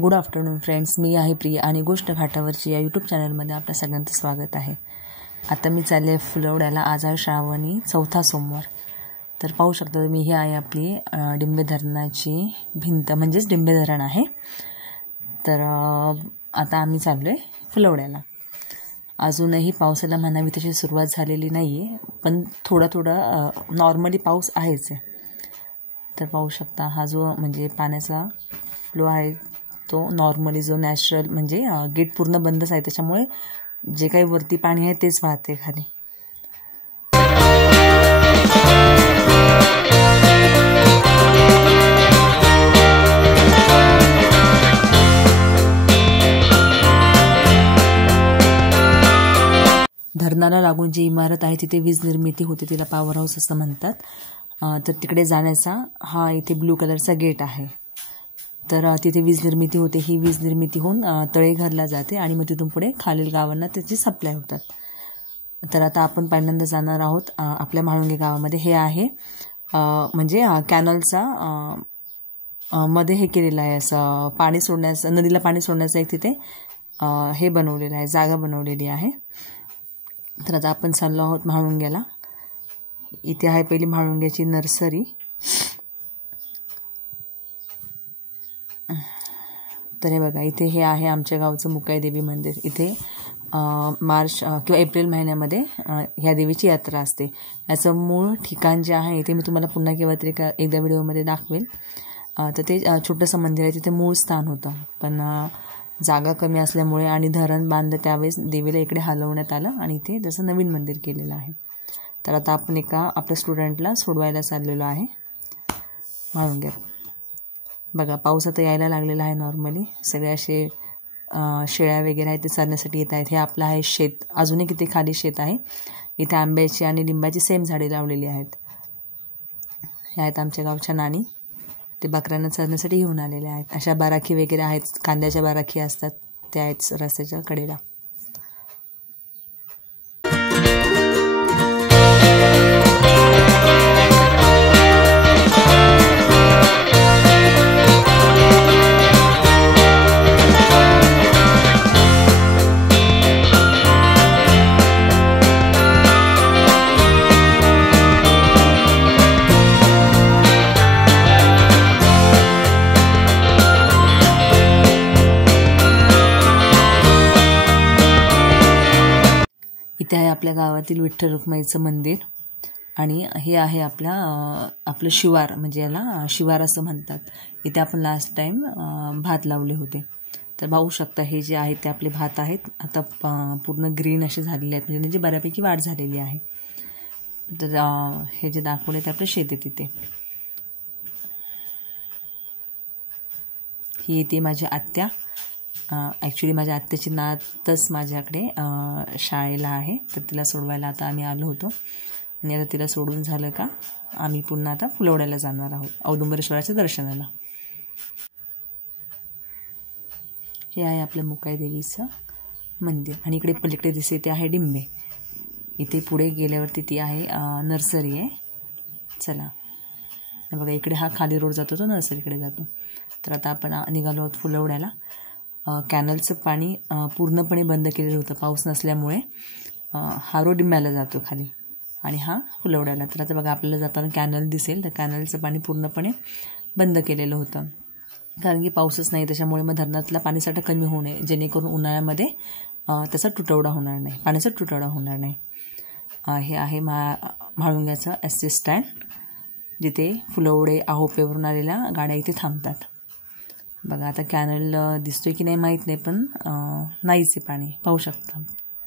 Good afternoon friends, मी आहे प्रिया आणि गोष्ट घाटावरची या यूट्यूब चॅनलमध्ये आपल्या सगळ्यांचं स्वागत आहे। आता मी चालले फुलवड्याला। आज आहे श्रावणी चौथा सोमवार। तर पाहू शकता तुम्ही, ही आहे आपली डिंबे धरणाची भिंत, म्हणजेच डिंबे धरण आहे। तर आता आम्ही चाललोय फुलवड्याला। अजूनही पावसाला म्हणावी तशी सुरुवात झालेली नाही आहे, पण थोडा थोडा नॉर्मली पाऊस आहेच आहे। तर पाहू शकता, हा जो म्हणजे पाण्याचा फ्लो आहे तो नॉर्मली जो नॅचरल म्हणजे गेट पूर्ण बंदच आहे, त्याच्यामुळे जे काही वरती पाणी आहे तेच वाहते खाली। धरणाला लागून जी इमारत आहे तिथे वीज निर्मिती होते, तिला पॉवर हाऊस असं म्हणतात। तर तिकडे जाण्याचा हा इथे ब्लू कलरचा गेट आहे। तर तिथे वीज निर्मिती होते, ही वीज निर्मिती होऊन तळेघरला जाते आणि मग तिथून पुढे खालील गावांना त्याची सप्लाय होतात। तर आता आपण पहिल्यांदा जाणार आहोत आपल्या म्हाळुंगे गावामध्ये। हे आहे म्हणजे कॅनलचा मध्ये हे केलेलं आहे, असं पाणी सोडण्याचं, नदीला पाणी सोडण्याचं एक तिथे हे बनवलेलं आहे, जागा बनवलेली आहे। तर आता आपण चाललो आहोत म्हाळुंग्याला। इथे आहे पहिली म्हाळुंग्याची नर्सरी। तर हे बघा, इथे हे आहे आमच्या गावचं मुकाई देवी मंदिर। इथे मार्च किंवा एप्रिल महिन्यामध्ये ह्या देवीची यात्रा असते। याचं मूळ ठिकाण जे आहे इथे मी तुम्हाला पुन्हा किंवा तरी एकदा व्हिडिओमध्ये दाखवेल। तर ते छोटंसं मंदिर आहे, तिथे मूळ स्थान होतं, पण जागा कमी असल्यामुळे आणि धरण बांधलं त्यावेळेस देवीला इकडे हलवण्यात आलं आणि इथे त्याचं नवीन मंदिर केलेलं आहे। तर आता आपण एका आपल्या स्टुडंटला सोडवायला चाललेलो आहे म्हाळुंग्यात। बघा, पाऊस आता यायला लागलेला आहे। नॉर्मली सगळे असे शेळ्या वगैरे आहेत ते चरण्यासाठी येत आहेत। हे आपलं आहे शेत, अजूनही किती खाली शेत आहे। इथे आंब्याची आणि लिंबाची सेम झाडे लावलेली आहेत। हे आहेत आमच्या गावच्या नानी, ते बकऱ्यांना चरण्यासाठी घेऊन आलेले आहेत। अशा बाराखी वगैरे आहेत, कांद्याच्या बाराखी असतात, त्या आहेत रस्त्याच्या कडेला। इथे आहे आपल्या गावातील विठ्ठल रुक्माईचं मंदिर आणि हे आहे आपलं शिवार, म्हणजे याला शिवार असं म्हणतात। इथे आपण लास्ट टाइम भात लावले होते। तर पाहू शकता, हे जे आहे ते आपले भात आहेत, आता पूर्ण ग्रीन असे झालेले आहेत, म्हणजे बऱ्यापैकी वाढ झालेली आहे। तर हे जे दाखवले ते आपलं शेत आहे तिथे। ही येते माझी आत्या। ॲक्च्युली माझ्या आत्याची नातच माझ्याकडे शाळेला आहे, तर तिला सोडवायला आता आम्ही आलो होतो। आणि आता तिला सोडून झालं का आम्ही पुन्हा आता फुलवड्याला जाणार आहोत औदुंबरेश्वराच्या दर्शनाला। हे आहे आपलं मुकाई देवीचं मंदिर आणि इकडे पलीकडे दिसते ते आहे डिंबे। इथे पुढे गेल्यावरती ती आहे नर्सरी आहे। चला बघा, इकडे हा खाली रोड जातो तो नर्सरीकडे जातो। तर आता आपण निघालो आहोत फुलवड्याला। कॅनलचं पाणी पूर्णपणे बंद केलेलं होतं पाऊस नसल्यामुळे। हा रोड डिंब्याला जातो खाली आणि हा फुलवड्याला। तर आता बघा, आपल्याला जाताना कॅनल दिसेल, तर कॅनलचं पाणी पूर्णपणे बंद केलेलं होतं, कारण की पाऊसच नाही, त्याच्यामुळे मग धरणातला पाणीसाठा कमी होऊ नये, जेणेकरून उन्हाळ्यामध्ये त्याचा तुटवडा होणार नाही, पाण्याचा तुटवडा होणार नाही। हे आहे म्हाळुंग्याचं एस टी स्टँड, जिथे फुलवडे आहोपेवरून आलेल्या गाड्या इथे थांबतात। बघा, आता कॅनल दिसतोय की नाही माहीत नाही, पण नाहीच आहे पाणी, पाहू शकता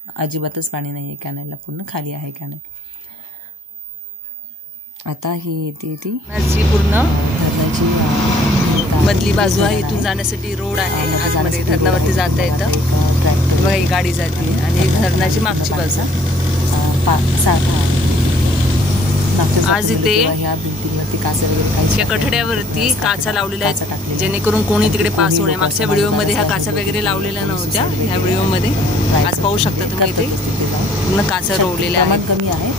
अजिबातच पाणी नाही आहे कॅनलला, पूर्ण खाली आहे कॅनल। आता ही येते ती पूर्ण धरणाची मधली बाजू आहे, इथून जाण्यासाठी रोड आहे, आतमध्ये धरणावरती जाता येतं। बघा, ही गाडी जाते आणि धरणाची मागची बाजू आज इथे या कठड्यावरती काचा लावलेल्या आहेत, जेणेकरून कोणी तिकडे पास होऊ नये। मागच्या व्हिडिओमध्ये ह्या काचा वगैरे लावलेल्या नव्हत्या, ह्या व्हिडिओमध्ये आज पाहू शकता तुम्ही इथे पूर्ण काचा रोवलेल्या आहेत। कमी आहे,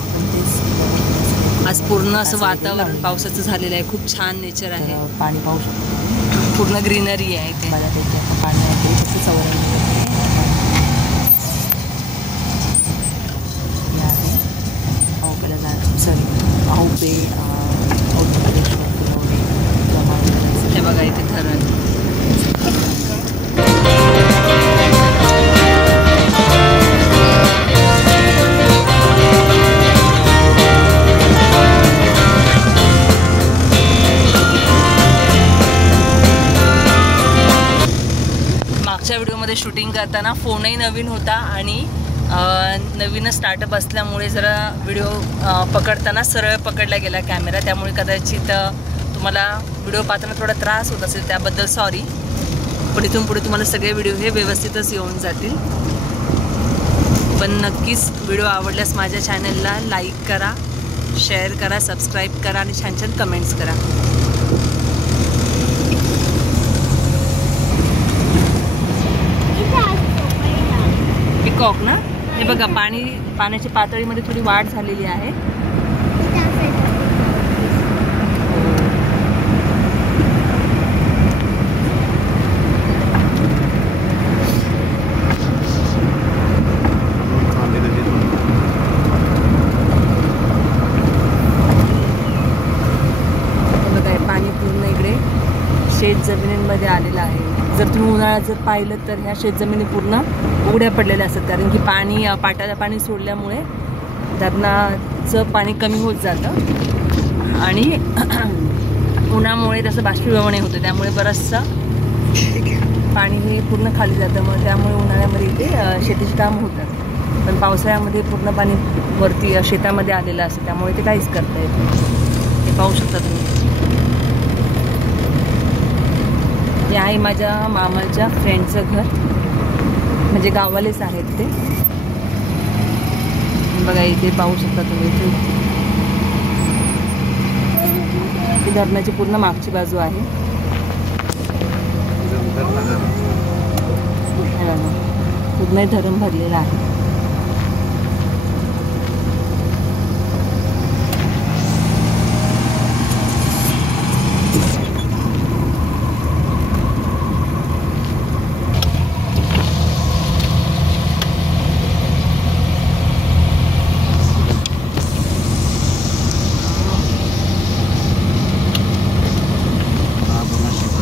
आज पूर्ण असं वातावरण पावसाचं झालेलं आहे, खूप छान नेचर आहे, पाणी पाहू शकतो। पूर्ण ग्रीनरी आहे इथे. मला त्याची आता पाण्यामध्ये कसं चवरण आहे अहोपेला जाणं सॉरी अहोपे औदुंबरेश्वर पुरवणे हे बघा इथे धरण. मागच्या व्हिडिओमध्ये शूटिंग करताना फोनही नवीन होता आणि नवीन स्टार्टअप असल्यामुळे जरा व्हिडिओ पकडताना सरळ पकडला गेला कॅमेरा, त्यामुळे कदाचित तुम्हाला व्हिडिओ पाहताना थोडा त्रास होत असेल, त्याबद्दल सॉरी. पण इथून पुढे तुम्हाला सगळे व्हिडिओ हे व्यवस्थितच येऊन जातील. पण नक्कीच व्हिडिओ आवडल्यास माझ्या चॅनलला लाईक करा, शेअर करा, सबस्क्राईब करा आणि छान छान कमेंट्स करा. पिकॉक ना, हे बघा पाण्याच्या पातळीमध्ये थोडी वाढ झालेली आहे. पाणी पूर्ण इकडे शेत जमिनींमध्ये आलेलं आहे. जर तुम्ही उन्हाळ्यात जर पाहिलं तर ह्या शेतजमिनी पूर्ण उघड्या पडलेल्या असतात, कारण की पाटाला पाणी सोडल्यामुळे धरणाचं पाणी कमी होत जातं आणि उन्हामुळे त्याचं बाष्पीभवन होतं, त्यामुळे बरंचसं पाणी हे पूर्ण खाली जातं. मग त्यामुळे उन्हाळ्यामध्ये इथे शेतीची कामं होतात, पण पावसाळ्यामध्ये पूर्ण पाणी वरती शेतामध्ये आलेलं असतं, त्यामुळे ते काहीच करता येत नाही. हे पाहू शकता तुम्ही. हे आहे माझ्या मामाच्या फ्रेंडचं घर, म्हणजे गावालेच आहेत ते. बघा इथे पाहू शकता तुम्ही. ही धरणाची पूर्ण मागची बाजू आहे. पूर्ण धरण भरलेलं आहे.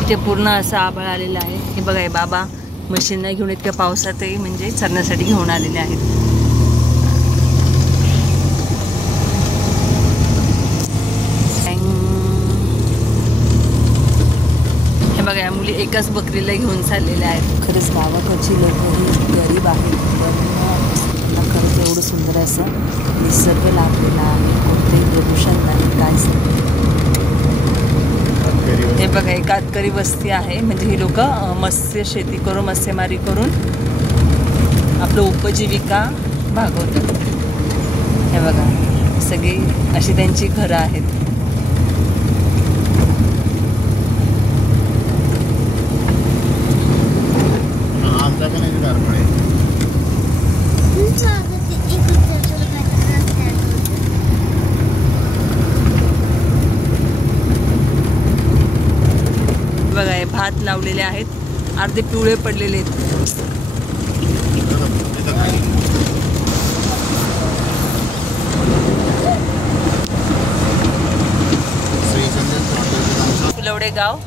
इथे पूर्ण असं आभाळ आलेलं आहे. हे बघा हे बाबा मशीनला घेऊन इतक्या पावसातही म्हणजे चरण्यासाठी घेऊन आलेले आहेत. हे बघा या मुली एकाच बकरीला घेऊन चाललेल्या आहेत. खरंच गावाकडची लोक ही गरीब आहेत, पण खरंच एवढं सुंदर असं निसर्ग लाभलेला आहे, कोणतेही प्रदूषण नाही, काहीच नाही. हे बघा एक कातकरी वस्ती आहे, म्हणजे ही लोक मत्स्य शेती करून मत्स्यमारी करून आपलं उपजीविका भागवतात. हे बघा सगळी अशी त्यांची घरं आहेत. बघा हे भात लावलेले आहेत, अर्धे पिवळे पडलेले आहेत. फुलवडे गाव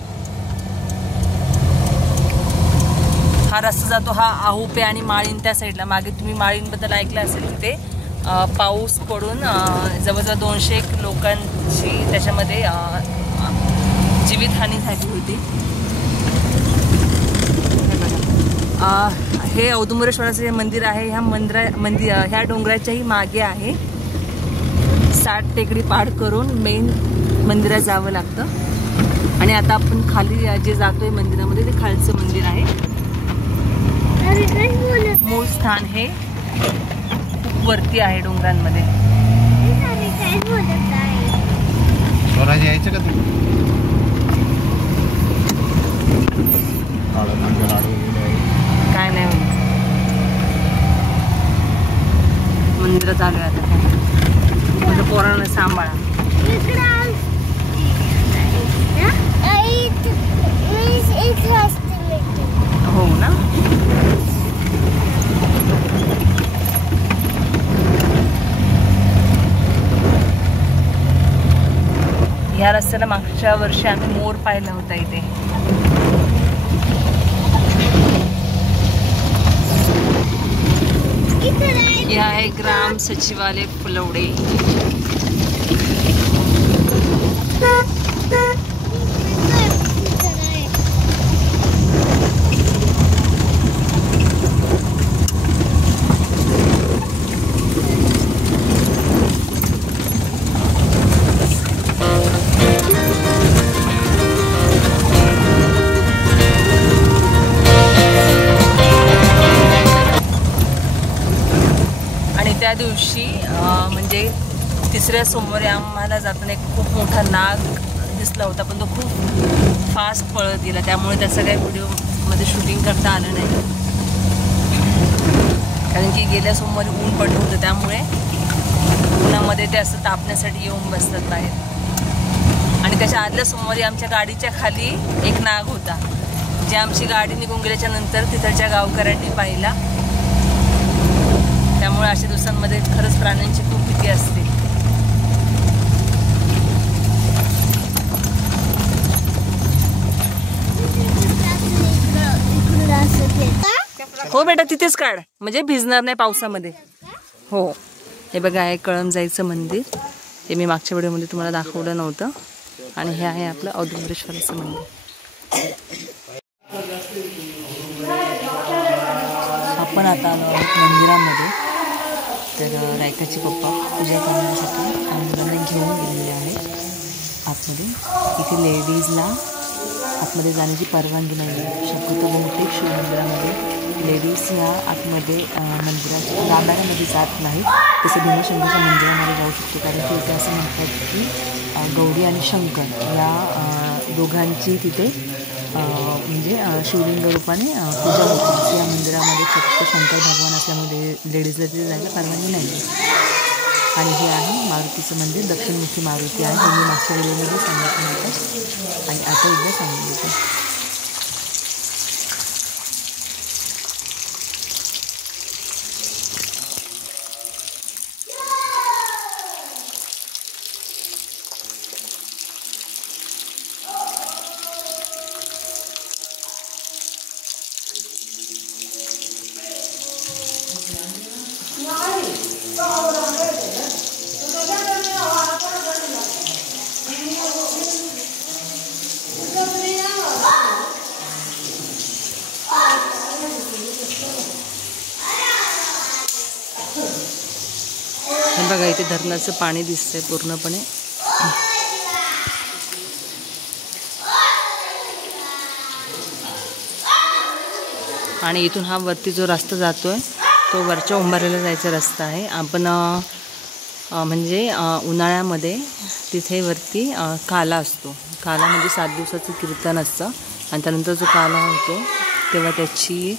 हा रस्ता जातो, हा आहुपे आणि माळीण त्या साईडला. मागे तुम्ही माळीणबद्दल ऐकलं असेल, तिथे पाऊस पडून जवळजवळ 200 लोकांची त्याच्यामध्ये जीवितहानी झाली होती. हे औदुंबरेश्वराचं जे मंदिर आहे, ह्या डोंगराच्याही मागे आहे. 60 टेकडी पार करून मेन मंदिरात जावं लागतं. आणि आता आपण खाली जे जातोय मंदिरामध्ये, ते खालचं मंदिर आहे. मूळ स्थान हे खूप वरती आहे डोंगरांमध्ये. यायचं का तू? काय नाही मंदिर चालू आहे आता. माझ्या पोरांना सांभाळा. हो ना. ह्या रस्त्याला मागच्या वर्षी आम्ही मोर पाहिला होता इथे. हे आहे ग्राम सचिवालय फुलवडे. त्या दिवशी म्हणजे तिसऱ्या सोमवारी आम्हाला जाताना एक खूप मोठा नाग दिसला होता, पण तो खूप फास्ट पळत गेला, त्यामुळे त्याचं काही व्हिडिओमध्ये शूटिंग करता आलं नाही. कारण की गेल्या सोमवारी ऊन पडलं होतं, त्यामुळे उन्हामध्ये ते असं तापण्यासाठी येऊन बसतात बाहेर. आणि त्याच्या आदल्या सोमवारी आमच्या गाडीच्या खाली एक नाग होता, जे आमची गाडी निघून गेल्याच्या नंतर तिथल्या गावकऱ्यांनी पाहिला. त्यामुळे अशा दिवसांमध्ये खरंच प्राण्यांची खूप भीती असते. हो बेटा, तिथेच काढ, म्हणजे भिजणार नाही पावसामध्ये. हो, हे बघा आहे कळमजाईचं मंदिर. हे मी मागच्या व्हिडिओमध्ये तुम्हाला दाखवलं नव्हतं. आणि हे आहे आपलं औदुंबरेश्वराचं मंदिर. आपण आता आलो आहोत मंदिरामध्ये. तर रायकाचे पप्पा पूजा करण्यासाठी मुलांना घेऊन गेलेले आहेत आतमध्ये. इथे लेडीजला आतमध्ये जाण्याची परवानगी नाही आहे. शक्यतो बहुतेक शिवमंदिरामध्ये लेडीज ह्या आतमध्ये मंदिराच्या गाभाऱ्यामध्ये जात नाहीत. तसे भीमशंकरच्या मंदिरामध्ये जाऊ शकतो, कारण की इथे असं म्हणतात की गौरी आणि शंकर या दोघांची तिथे म्हणजे शिवलिंग रूपाने पूजा होते. या मंदिरामध्ये फक्त शंकर भगवान असल्यामुळे लेडीजला तिथे जायला परवानगी नाही. आणि हे आहे मारुतीचं मंदिर, दक्षिणमुखी मारुती आहे. हे मी मागच्या व्हिडिओमध्ये सांगितलं होतं आणि आता एकदा सांगितलं. बघा इथे धरणाचं पाणी दिसतंय पूर्णपणे. आणि इथून हा वरती जो रस्ता जातोय तो वरच्या उंबाऱ्याला जायचा रस्ता आहे. आपण म्हणजे उन्हाळ्यामध्ये तिथे वरती काला असतो. काला म्हणजे 7 दिवसाचं कीर्तन असतं आणि त्यानंतर जो काला होतो तेव्हा त्याची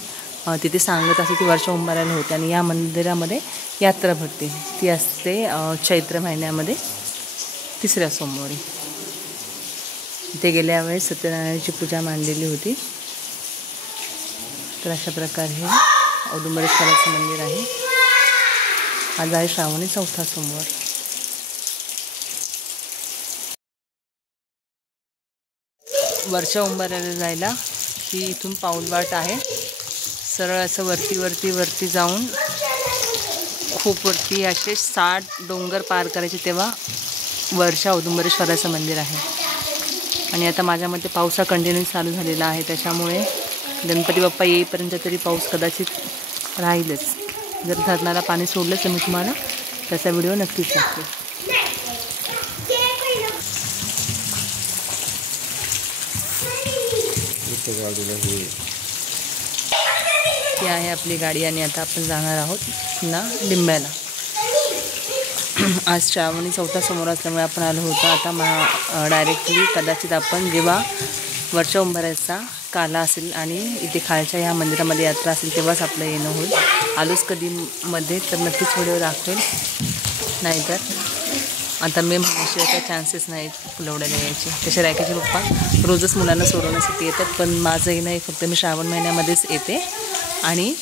तिथे सांगत असते ती वरच्या उंबाऱ्याला होते. आणि या मंदिरामध्ये यात्रा भरते, ती असते चैत्र महिन्यामध्ये 3ऱ्या सोमवारी. इथे गेल्या वेळेस सत्यनारायणाची पूजा मांडलेली होती. तर अशा प्रकारे हे औदुंबरेश्वराचं मंदिर आहे. आज आहे श्रावणी 4था सोमवार. वरच्या उंबाऱ्याला जायला ही इथून पाऊलवाट आहे. सरळ असं वरती जाऊन खूप वरती असे 60 डोंगर पार करायचे, तेव्हा वरच्या औदुंबरेश्वराचं मंदिर आहे. आणि आता माझ्या मते पावसा कंटिन्यू चालू झालेला आहे, त्याच्यामुळे गणपती बाप्पा येईपर्यंत तरी पाऊस कदाचित राहीलच. जर धरणाला पाणी सोडलं तर मी तुम्हाला त्याचा व्हिडिओ नक्कीच टाकते. ही आहे आपली गाडी आणि आता आपण जाणार आहोत पुन्हा लिंब्याला. आज श्रावणी 4था सोमवार असल्यामुळे आपण आलो होतो. आता डायरेक्टली कदाचित आपण जेव्हा वरच्या उंबऱ्याचा काला असेल आणि इथे खालच्या ह्या मंदिरामध्ये यात्रा असेल तेव्हाच आपलं येणं होईल. आलोच कधी मध्ये तर नक्कीच व्हिडिओ दाखवेल, नाहीतर आता मे महिन्याशिवाय काही चान्सेस नाहीत फुलवड्याला यायचे. तसे रायकाचे पप्पा रोजच मुलांना सोडवण्यासाठी येतात, पण माझं येणं हे फक्त मी श्रावण महिन्यामध्येच येते. आणि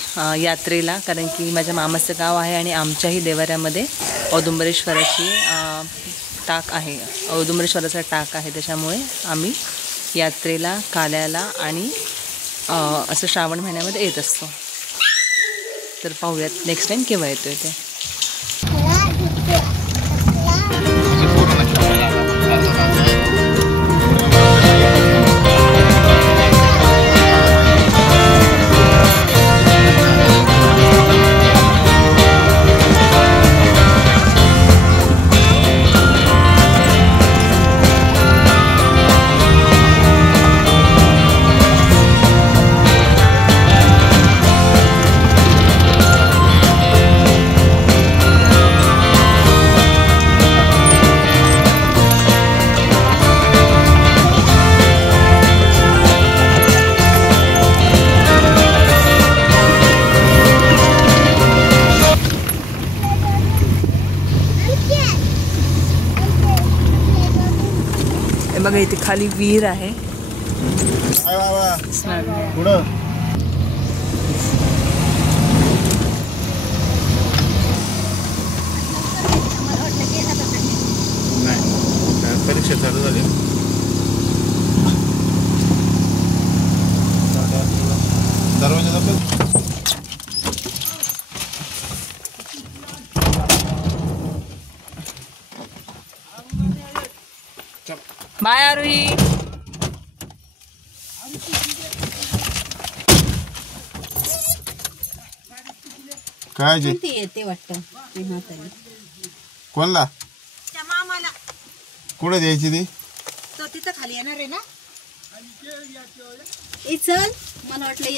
यात्रेला, कारण की माझ्या मामाचं गाव आहे आणि आमच्याही देवाऱ्यामध्ये औदुंबरेश्वराची टाक आहे, औदुंबरेश्वराचा टाक आहे. त्याच्यामुळे आम्ही यात्रेला, काल्याला आणि असं श्रावण महिन्यामध्ये येत असतो. तर पाहूयात नेक्स्ट टाईम केव्हा येतो ते. बघा इथे खाली विहीर आहे. परीक्षा चालू झाली. दरवाजा बाय आरुही. काय जे येते वाटतं कोणला मामाला कुठे द्यायची ती? तो तिथं खाली येणार आहे ना. चल मला वाटलं